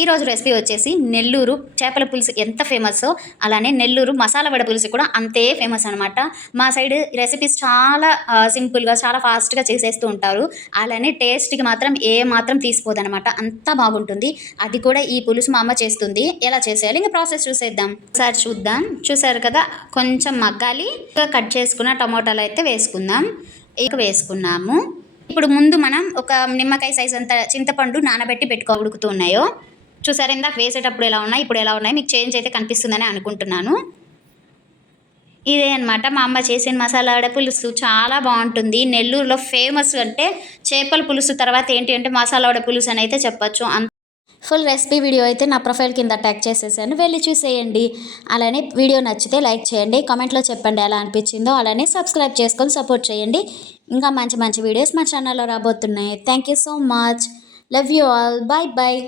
ఈరోజు రెసిపీ వచ్చేసి నెల్లూరు చేపల పులుసు ఎంత ఫేమస్సో అలానే నెల్లూరు మసాలా వడ పులుసు కూడా అంతే ఫేమస్ అనమాట. మా సైడ్ రెసిపీస్ చాలా సింపుల్గా చాలా ఫాస్ట్గా చేసేస్తూ ఉంటారు. అలానే టేస్ట్కి మాత్రం మాత్రం తీసిపోదనమాట, అంత బాగుంటుంది. అది కూడా ఈ పులుసు మా అమ్మ చేస్తుంది. ఎలా చేసేయాలి ఇంకా ప్రాసెస్ చూసేద్దాం. ఒకసారి చూద్దాం. చూసారు కదా, కొంచెం మగ్గాలి. కట్ చేసుకున్న టమోటాలు అయితే వేసుకుందాం. ఇక వేసుకున్నాము. ఇప్పుడు ముందు మనం ఒక నిమ్మకాయ సైజ్ అంత చింతపండు నానబెట్టి ఉడుకుతున్నాయో చూసారు. ఇందాక వేసేటప్పుడు ఎలా ఉన్నాయి, ఇప్పుడు ఎలా ఉన్నాయి, మీకు చేంజ్ అయితే కనిపిస్తుందని అనుకుంటున్నాను. ఇదే అనమాట మా అమ్మ చేసిన మసాలా వడ పులుసు, చాలా బాగుంటుంది. నెల్లూరులో ఫేమస్ అంటే చేపల పులుసు తర్వాత ఏంటి అంటే మసాలా వడ పులుసు అని అయితే చెప్పచ్చు. ఫుల్ రెసిపీ వీడియో అయితే నా ప్రొఫైల్ కింద ట్యాగ్ చేసేసాను, వెళ్ళి చూసేయండి. అలానే వీడియో నచ్చితే లైక్ చేయండి, కామెంట్లో చెప్పండి ఎలా అనిపించిందో. అలానే సబ్స్క్రైబ్ చేసుకొని సపోర్ట్ చేయండి. ఇంకా మంచి మంచి వీడియోస్ మా ఛానల్లో రాబోతున్నాయి. Thank you so much. Love you all. Bye bye.